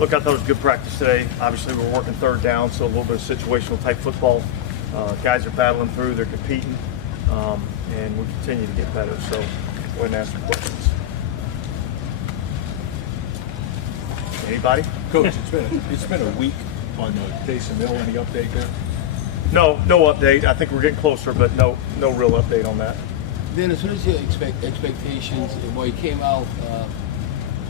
Look, I thought it was good practice today. Obviously, we're working third down, so a little bit of situational type football. Guys are battling through, they're competing, and we continue to get better. So, go ahead and ask some questions. Anybody? Coach, it's been a week on Taysom Hill. Any update there? No update. I think we're getting closer, but no real update on that. Dennis, what is your expectations? Well, he came out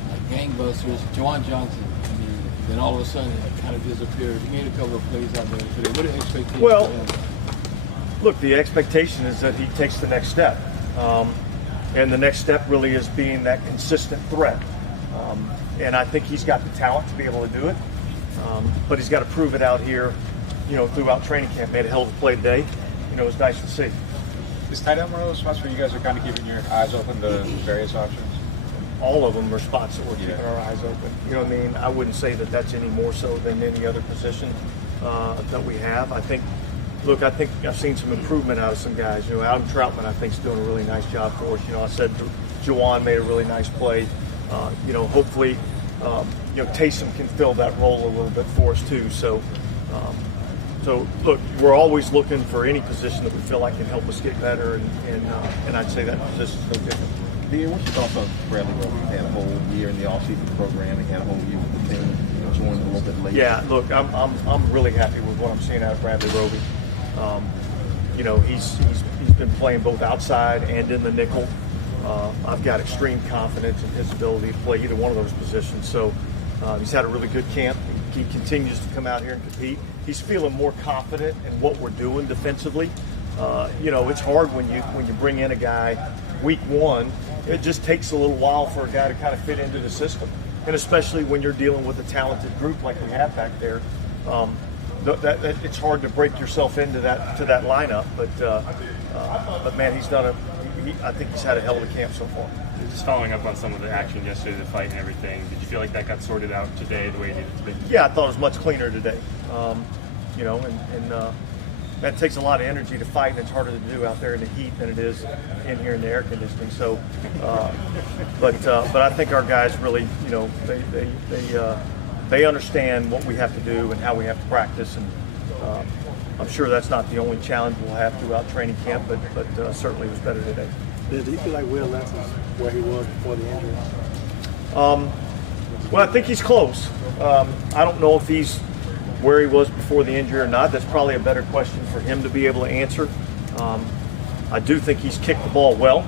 like gangbusters. Juwan Johnson, I mean, then all of a sudden it kind of disappeared. He made a couple of plays out there today. What are your expectations? Well, look, the expectation is that he takes the next step. And the next step really is being that consistent threat. And I think he's got the talent to be able to do it. But he's got to prove it out here, throughout training camp. Made a hell of a play today. It was nice to see. Is tight end one of those spots where you guys are kind of keeping your eyes open to various options? All of them are spots that we're keeping our eyes open. You know what I mean? I wouldn't say that that's any more so than any other position that we have. I think I've seen some improvement out of some guys. Adam Troutman, I think, is doing a really nice job for us. I said Juwan made a really nice play. Hopefully, Taysom can fill that role a little bit for us too. So look, we're always looking for any position that we feel like can help us get better, and I'd say that position's no different. Dean, what's your thoughts on Bradley Roby? He had a whole year in the offseason program. He had a whole year with the team. Joined a little bit late. Yeah, look, I'm really happy with what I'm seeing out of Bradley Roby. He's been playing both outside and in the nickel. I've got extreme confidence in his ability to play either one of those positions. So he's had a really good camp. He continues to come out here and compete. He's feeling more confident in what we're doing defensively. It's hard when you bring in a guy week one. It just takes a little while for a guy to kind of fit into the system, and especially when you're dealing with a talented group like we have back there. It's hard to break yourself into that lineup. But man, he's done I think he's had a hell of a camp so far. Just following up on some of the action yesterday, the fight and everything, did you feel like that got sorted out today the way it needed to be? Yeah, I thought it was much cleaner today. That takes a lot of energy to fight, and it's harder to do out there in the heat than it is in here in the air conditioning. So, but I think our guys really, they understand what we have to do and how we have to practice, and I'm sure that's not the only challenge we'll have throughout training camp, but certainly it was better today. Do you feel like Will Lutz is where he was before the injury? Well, I think he's close. I don't know if he's where he was before the injury or not. That's probably a better question for him to be able to answer. I do think he's kicked the ball well,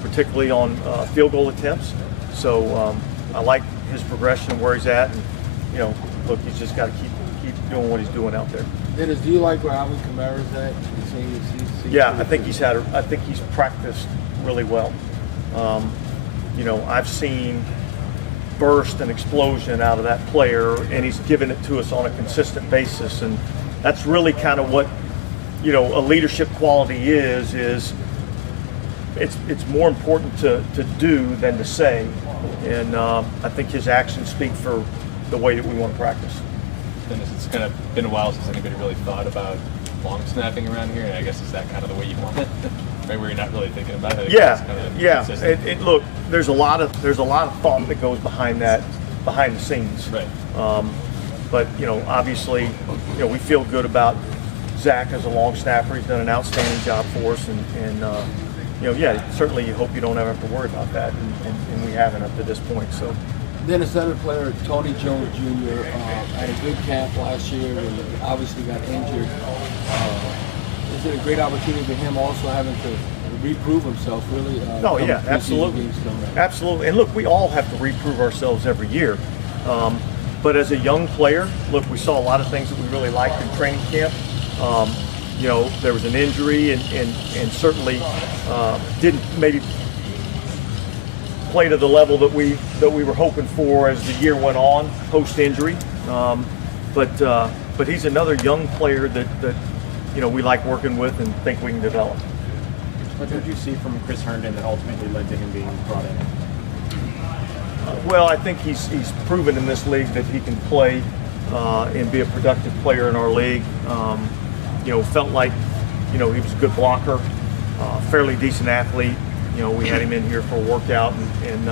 particularly on field goal attempts. So I like his progression where he's at. And, look, he's just got to keep doing what he's doing out there. Dennis, do you like where Alvin Kamara's at? Yeah, I think he's practiced really well. I've seen burst and explosion out of that player, and he's given it to us on a consistent basis, and that's really kind of what a leadership quality is it's more important to do than to say, and I think his actions speak for the way that we want to practice. Dennis, it's kind of been a while since anybody really thought about long snapping around here, and I guess is that kind of the way you want it? Right, where you're not really thinking about it. Yeah. Look, there's a lot of thought that goes behind that, behind the scenes. Right. But obviously, we feel good about Zach as a long snapper. He's done an outstanding job for us, and certainly you hope you don't ever have to worry about that, and we haven't up to this point. So. Dennis, other player Tony Jones Jr. Had a good camp last year and obviously got injured. Is it a great opportunity for him also having to reprove himself, really? Absolutely. Absolutely. And look, we all have to reprove ourselves every year. But as a young player, look, we saw a lot of things that we really liked in training camp. There was an injury and certainly didn't maybe play to the level that we were hoping for as the year went on post-injury. But he's another young player that we like working with and think we can develop. What did you see from Chris Herndon that ultimately led to him being brought in? Well, I think he's proven in this league that he can play and be a productive player in our league. Felt like he was a good blocker, fairly decent athlete. We had him in here for a workout, and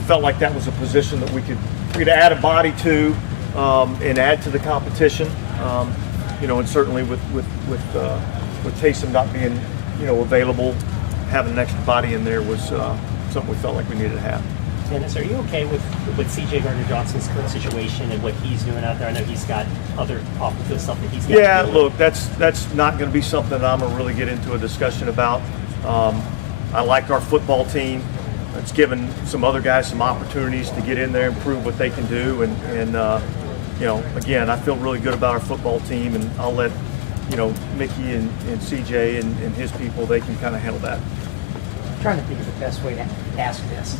felt like that was a position that we could add a body to and add to the competition. And certainly with Taysom not being available, having an extra body in there was something we felt like we needed to have. Dennis, are you okay with C.J. Gardner-Johnson's current situation and what he's doing out there? I know he's got other off-the-field stuff that he's got. Yeah, to do. look, that's not going to be something that I'm going to really get into a discussion about. I like our football team. It's given some other guys some opportunities to get in there and prove what they can do. And again, I feel really good about our football team, and I'll let Mickey and CJ and his people, they can kind of handle that. I'm trying to think of the best way to ask this.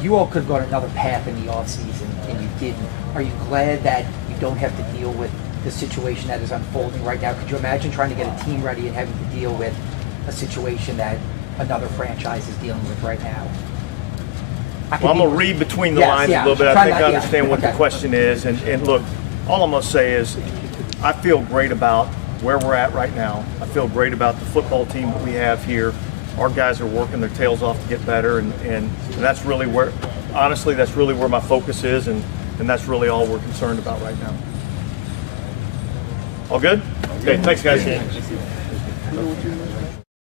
You all could have gone another path in the offseason, and you didn't. Are you glad that you don't have to deal with the situation that is unfolding right now? Could you imagine trying to get a team ready and having to deal with a situation that another franchise is dealing with right now? Well, I'm going to read between the Yes, lines yeah, a little bit. I try think not- I yeah, understand what the okay. question is. And look, all I'm going to say is I feel great about where we're at right now. I feel great about the football team that we have here. Our guys are working their tails off to get better, and that's really where, honestly, that's really where my focus is, and that's really all we're concerned about right now. All good? Okay, thanks, guys.